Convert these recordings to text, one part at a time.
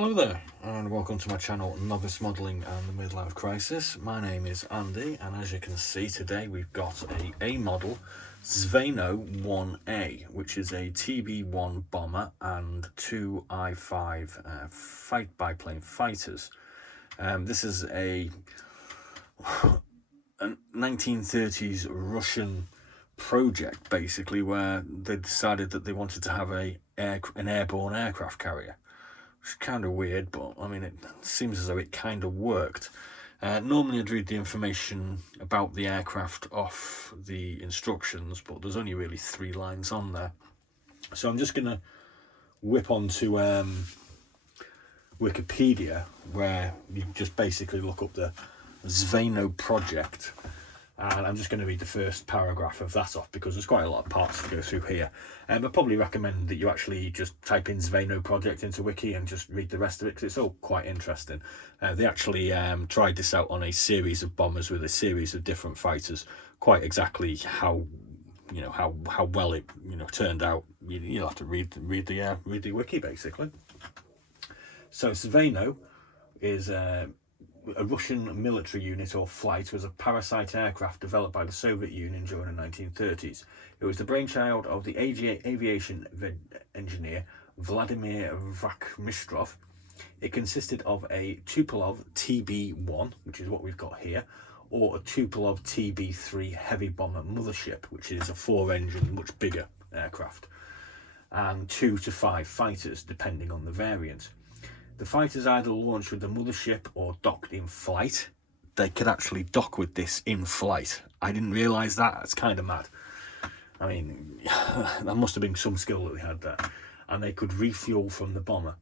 Hello there, and welcome to my channel Novice Modelling and the Midlife Crisis. My name is Andy, and as you can see today we've got a model ZVENO-1A, which is a TB-1 bomber and two I-5 fight biplane fighters. This is a 1930s Russian project, basically, where they decided that they wanted to have an airborne aircraft carrier. It's kind of weird, but I mean, it seems as though it kind of worked. Normally I'd read the information about the aircraft off the instructions, but there's only really 3 lines on there. So I'm just going to whip onto Wikipedia, where you just basically look up the ZVENO project. And I'm just going to read the first paragraph of that off because there's quite a lot of parts to go through here. I'd probably recommend that you actually just type in ZVENO project into Wiki and just read the rest of it, because it's all quite interesting. They actually tried this out on a series of bombers with a series of different fighters. Quite exactly how well it turned out, you'll have to read the Wiki, basically. So ZVENO is a Russian military unit or flight, was a parasite aircraft developed by the Soviet Union during the 1930s. It was the brainchild of the aviation engineer Vladimir Vakhmistrov. It consisted of a TUPOLEV TB-1, which is what we've got here, or a TUPOLEV TB-3 heavy bomber mothership, which is a 4-engine, much bigger aircraft, and 2 to 5 fighters, depending on the variant. The fighters either launched with the mothership or docked in flight. They could actually dock with this in flight. I didn't realise that. It's kind of mad. I mean, that must have been some skill that they had there. And they could refuel from the bomber.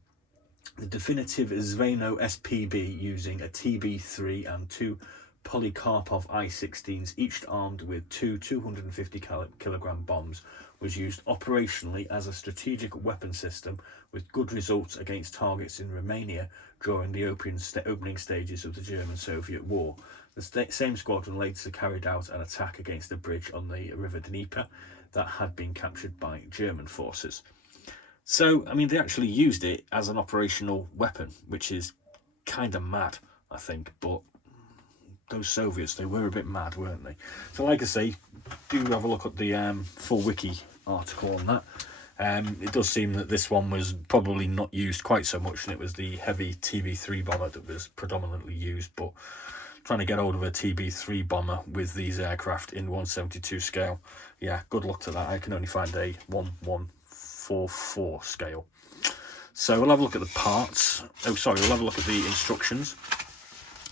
The definitive ZVENO SPB, using a TB-3 and 2 POLIKARPOV I-16s, each armed with 2 250-kilogram bombs, was used operationally as a strategic weapon system with good results against targets in Romania during the opening stages of the German-Soviet War. The same squadron later carried out an attack against a bridge on the River Dnieper that had been captured by German forces. So, I mean, they actually used it as an operational weapon, which is kind of mad, I think, but those Soviets, they were a bit mad, weren't they? So, like I say, do have a look at the full wiki article on that. It does seem that this one was probably not used quite so much, and it was the heavy TB-3 bomber that was predominantly used, but trying to get hold of a TB-3 bomber with these aircraft in 1/72 scale, yeah, good luck to that. I can only find a 1/144 scale. So we'll have a look at the parts. We'll have a look at the instructions.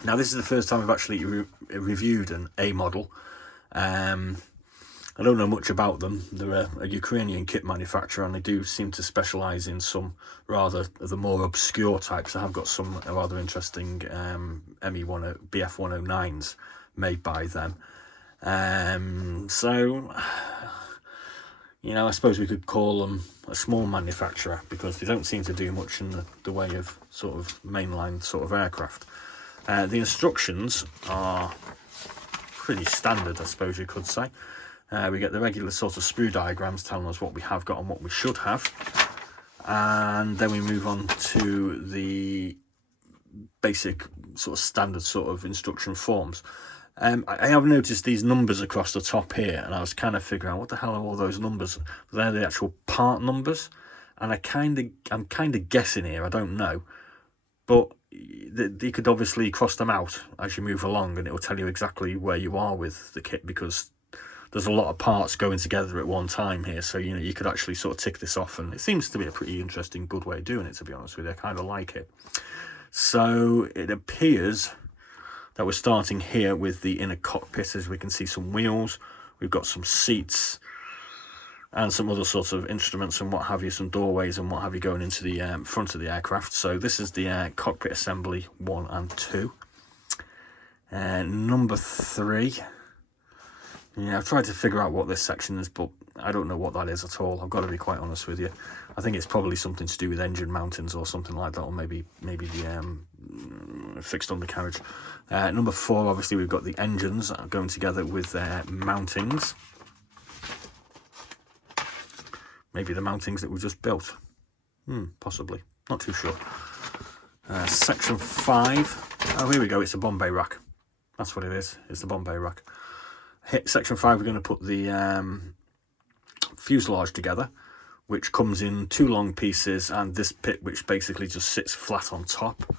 Now, this is the first time I've actually reviewed an A model. I don't know much about them. They're a Ukrainian kit manufacturer, and they do seem to specialise in some rather the more obscure types. I have got some rather interesting BF-109s made by them. So, I suppose we could call them a small manufacturer, because they don't seem to do much in the way of sort of mainline sort of aircraft. The instructions are pretty standard, I suppose you could say. We get the regular sort of sprue diagrams telling us what we have got and what we should have. And then we move on to the basic sort of standard sort of instruction forms. I have noticed these numbers across the top here, and I was kind of figuring out what the hell are all those numbers. They're the actual part numbers, and I'm kind of guessing here, I don't know. But you could obviously cross them out as you move along, and it will tell you exactly where you are with the kit, because there's a lot of parts going together at one time here. So, you could actually sort of tick this off, and it seems to be a pretty interesting, good way of doing it, to be honest with you. I kind of like it. So it appears that we're starting here with the inner cockpit. As we can see, some wheels, we've got some seats, and some other sorts of instruments and what have you, some doorways and what have you going into the front of the aircraft. So this is the cockpit assembly 1 and 2. Number 3. Yeah, I've tried to figure out what this section is, but I don't know what that is at all. I've got to be quite honest with you. I think it's probably something to do with engine mountings or something like that, or maybe the fixed undercarriage. Number 4, obviously we've got the engines going together with their mountings. Maybe the mountings that we just built. Possibly. Not too sure. Section 5. Oh, here we go. It's a Bombay rack. That's what it is. It's the Bombay rack. Section 5, we're going to put the fuselage together, which comes in 2 long pieces, and this bit which basically just sits flat on top.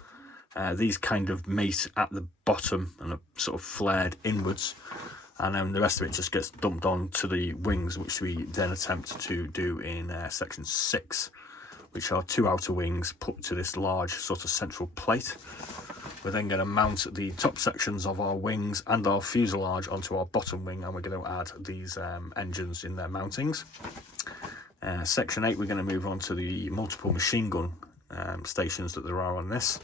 These kind of mate at the bottom and are sort of flared inwards, and then the rest of it just gets dumped onto the wings, which we then attempt to do in section 6, which are 2 outer wings put to this large sort of central plate. We're then going to mount the top sections of our wings and our fuselage onto our bottom wing, and we're going to add these engines in their mountings. Section 8, we're going to move on to the multiple machine gun stations that there are on this.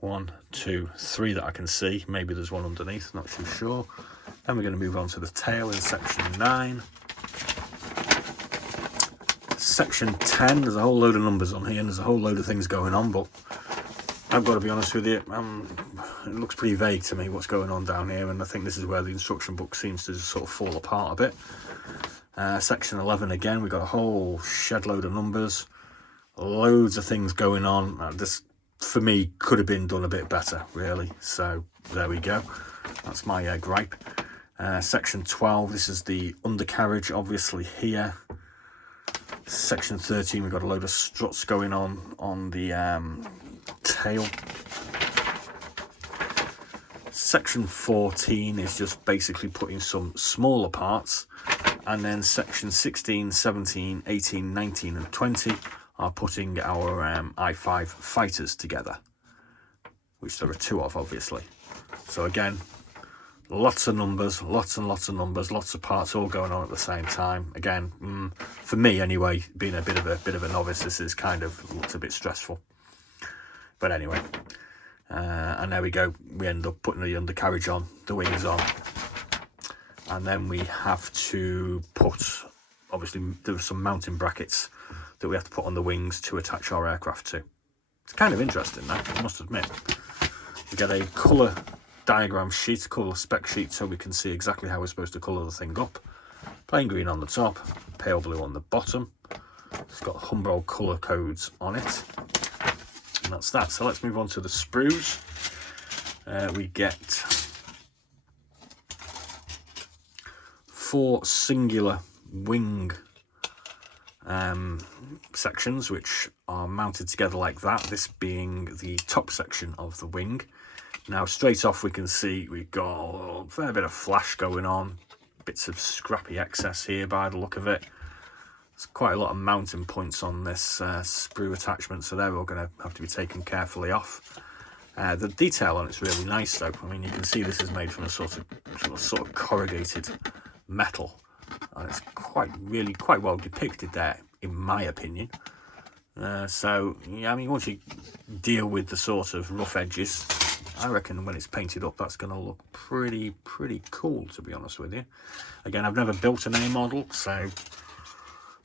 1, 2, 3 that I can see. Maybe there's one underneath, not too sure. Then we're going to move on to the tail in section 9. Section 10, there's a whole load of numbers on here, and there's a whole load of things going on, but I've got to be honest with you, it looks pretty vague to me what's going on down here, and I think this is where the instruction book seems to just sort of fall apart a bit. Section 11 again, we've got a whole shed load of numbers, loads of things going on. This, for me, could have been done a bit better, really, so there we go. That's my gripe. Section 12, this is the undercarriage, obviously, here. Section 13, we've got a load of struts going on the tail. Section 14 is just basically putting some smaller parts, and then section 16, 17, 18, 19 and 20 are putting our I-5 fighters together, which there are 2 of, obviously. So again, lots of numbers, lots and lots of numbers, lots of parts all going on at the same time. Again, for me anyway, being a bit of a novice, this is kind of looks a bit stressful. But anyway, and there we go. We end up putting the undercarriage on, the wings on, and then we have to put, obviously there's some mounting brackets that we have to put on the wings to attach our aircraft to. It's kind of interesting, though, I must admit. We get a colour diagram sheet, colour spec sheet, so we can see exactly how we're supposed to colour the thing up. Plain green on the top, pale blue on the bottom. It's got Humbrol colour codes on it. And that's that. So let's move on to the sprues. We get 4 singular wing sections which are mounted together like that, this being the top section of the wing. Now straight off we can see we've got a fair bit of flash going on, bits of scrappy excess here by the look of it. There's quite a lot of mounting points on this sprue attachment, so they're all going to have to be taken carefully off. The detail on it's really nice though. I mean, you can see this is made from a sort of corrugated metal, and it's quite well depicted there, in my opinion. So yeah, I mean, once you deal with the sort of rough edges, I reckon when it's painted up, that's going to look pretty cool, to be honest with you. Again, I've never built an A model, so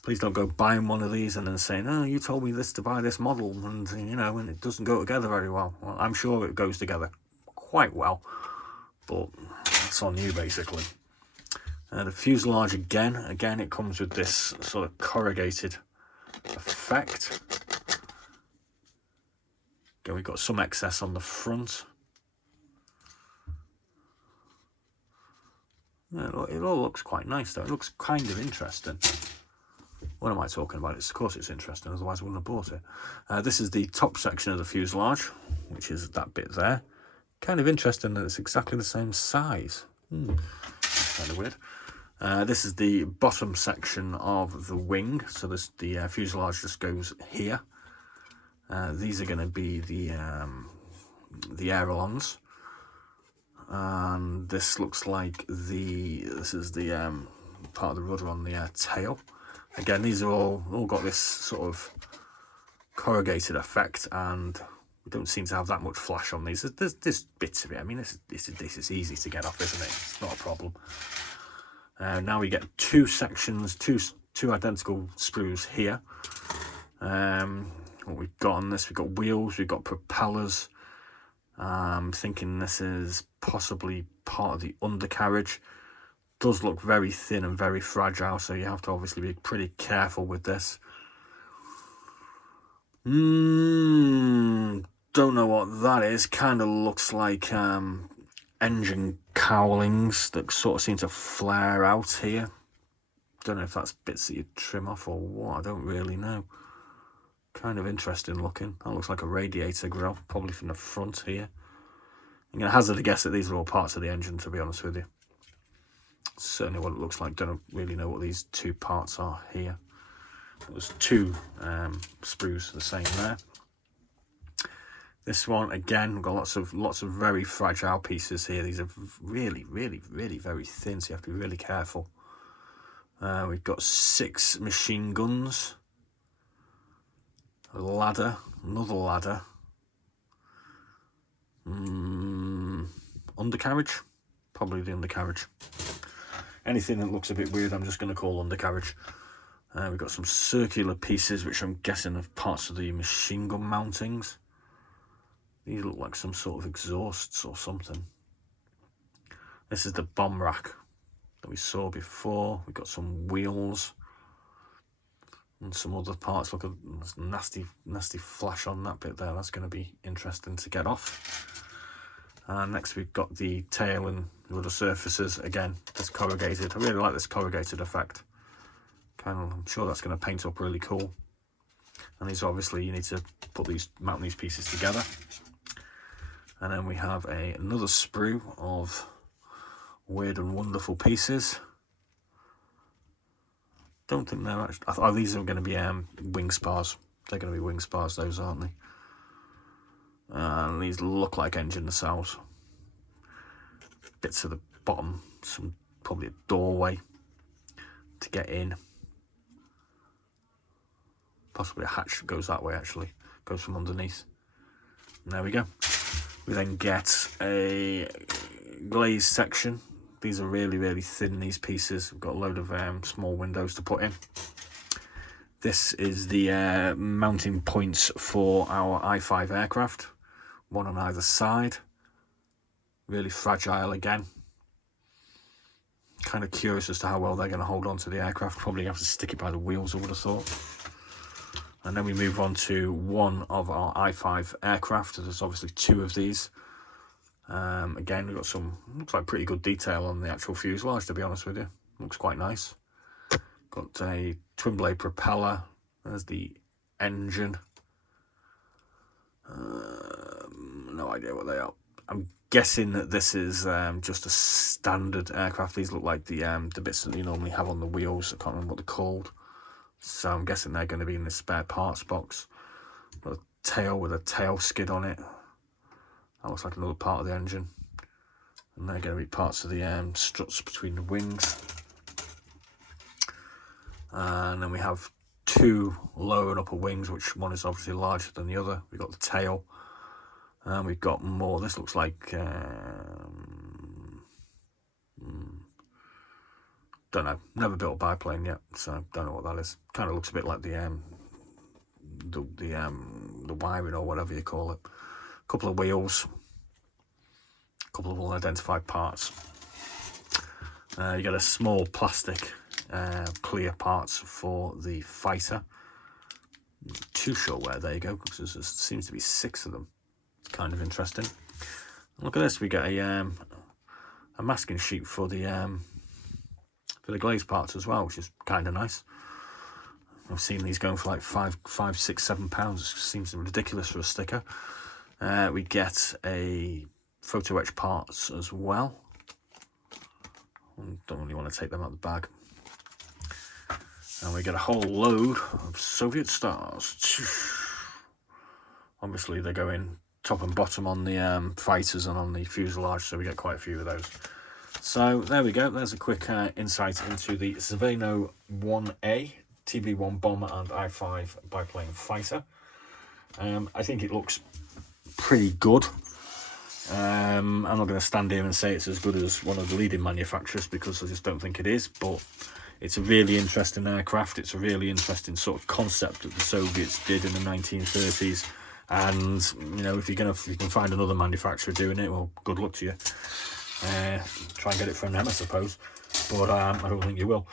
please don't go buying one of these and then saying, oh, you told me this to buy this model, and you know, and it doesn't go together very well. Well, I'm sure it goes together quite well, but that's on you, basically. The fuselage again, it comes with this sort of corrugated effect. Again, we've got some excess on the front. Yeah, it all looks quite nice though. It looks kind of interesting. What am I talking about? Of course it's interesting, otherwise I wouldn't have bought it. This is the top section of the fuselage, which is that bit there. Kind of interesting that it's exactly the same size. That's kind of weird. This is the bottom section of the wing, so the fuselage just goes here. These are going to be the ailerons, and this looks like this is the part of the rudder on the tail. Again, these are all got this sort of corrugated effect, and we don't seem to have that much flash on these. There's bits of it. I mean, this is easy to get off, isn't it? It's not a problem. Now we get 2 sections, two identical sprues here. What we've got on this, we've got wheels, we've got propellers. I'm thinking this is possibly part of the undercarriage. Does look very thin and very fragile, so you have to obviously be pretty careful with this. don't know what that is. Kind of looks like engine cowlings that sort of seem to flare out here. Don't know if that's bits that you trim off or what. I don't really know. Kind of interesting looking. That looks like a radiator grill, probably from the front here. I'm going to hazard a guess that these are all parts of the engine, to be honest with you. Certainly what it looks like. Don't really know what these two parts are here. There's two sprues the same there. This one, again, we've got lots of very fragile pieces here. These are really very thin, so you have to be really careful. We've got 6 machine guns, a ladder, another ladder, undercarriage, probably the undercarriage. Anything that looks a bit weird, I'm just going to call undercarriage. We've got some circular pieces, which I'm guessing are parts of the machine gun mountings. These look like some sort of exhausts or something. This is the bomb rack that we saw before. We've got some wheels and some other parts. Look at this nasty flash on that bit there. That's going to be interesting to get off. And next we've got the tail and the other surfaces. Again, this corrugated. I really like this corrugated effect. I'm sure that's going to paint up really cool. And these, obviously, you need to mount these pieces together. And then we have another sprue of weird and wonderful pieces. Don't think they're actually... Oh, these are going to be wing spars. They're going to be wing spars, those, aren't they? And these look like engine nacelles. Bits at the bottom, probably a doorway to get in. Possibly a hatch that goes that way, actually. Goes from underneath. And there we go. We then get a glazed section. These are really thin, these pieces. We've got a load of small windows to put in. This is the mounting points for our I-5 aircraft. One on either side. Really fragile again. Kind of curious as to how well they're going to hold on to the aircraft. Probably have to stick it by the wheels, I would have thought. And then we move on to one of our I-5 aircraft. There's obviously 2 of these. Again, we've got looks like pretty good detail on the actual fuselage, to be honest with you. Looks quite nice. Got a twin blade propeller. There's the engine. No idea what they are. I'm guessing that this is just a standard aircraft. These look like the bits that you normally have on the wheels. I can't remember what they're called. So I'm guessing they're going to be in the spare parts box. Got a tail with a tail skid on it. That looks like another part of the engine. And they're going to be parts of the struts between the wings. And then we have 2 lower and upper wings, which one is obviously larger than the other. We've got the tail. And we've got more. This looks like... don't know. Never built a biplane yet, so don't know what that is. Kind of looks a bit like the wiring or whatever you call it. A couple of wheels. A couple of unidentified parts. You got a small plastic clear parts for the fighter. Not too sure where they go, because there seems to be 6 of them. It's kind of interesting. Look at this. We get a masking sheet for the glaze parts as well, which is kind of nice. I've seen these going for like £5, £6, £7. It seems ridiculous for a sticker. We get a photo etch parts as well. Don't really want to take them out of the bag. And we get a whole load of Soviet stars. Obviously they're going top and bottom on the fighters and on the fuselage, so we get quite a few of those. So there we go. There's a quick insight into the ZVENO-1A, TB-1 bomber and I-5 biplane fighter. I think it looks pretty good. I'm not going to stand here and say it's as good as one of the leading manufacturers, because I just don't think it is, but it's a really interesting aircraft. It's a really interesting sort of concept that the Soviets did in the 1930s. And, you know, if you can find another manufacturer doing it, well, good luck to you. Try and get it from them, I suppose, but I don't think you will.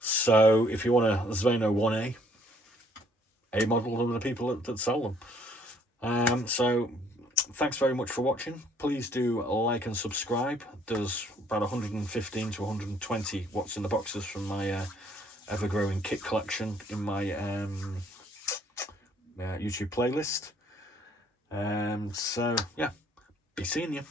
So if you want a ZVENO-1A, A model are the people that sell them. So thanks very much for watching. Please do like and subscribe. There's about 115 to 120 what's in the boxes from my ever-growing kit collection in my YouTube playlist. So yeah, be seeing you.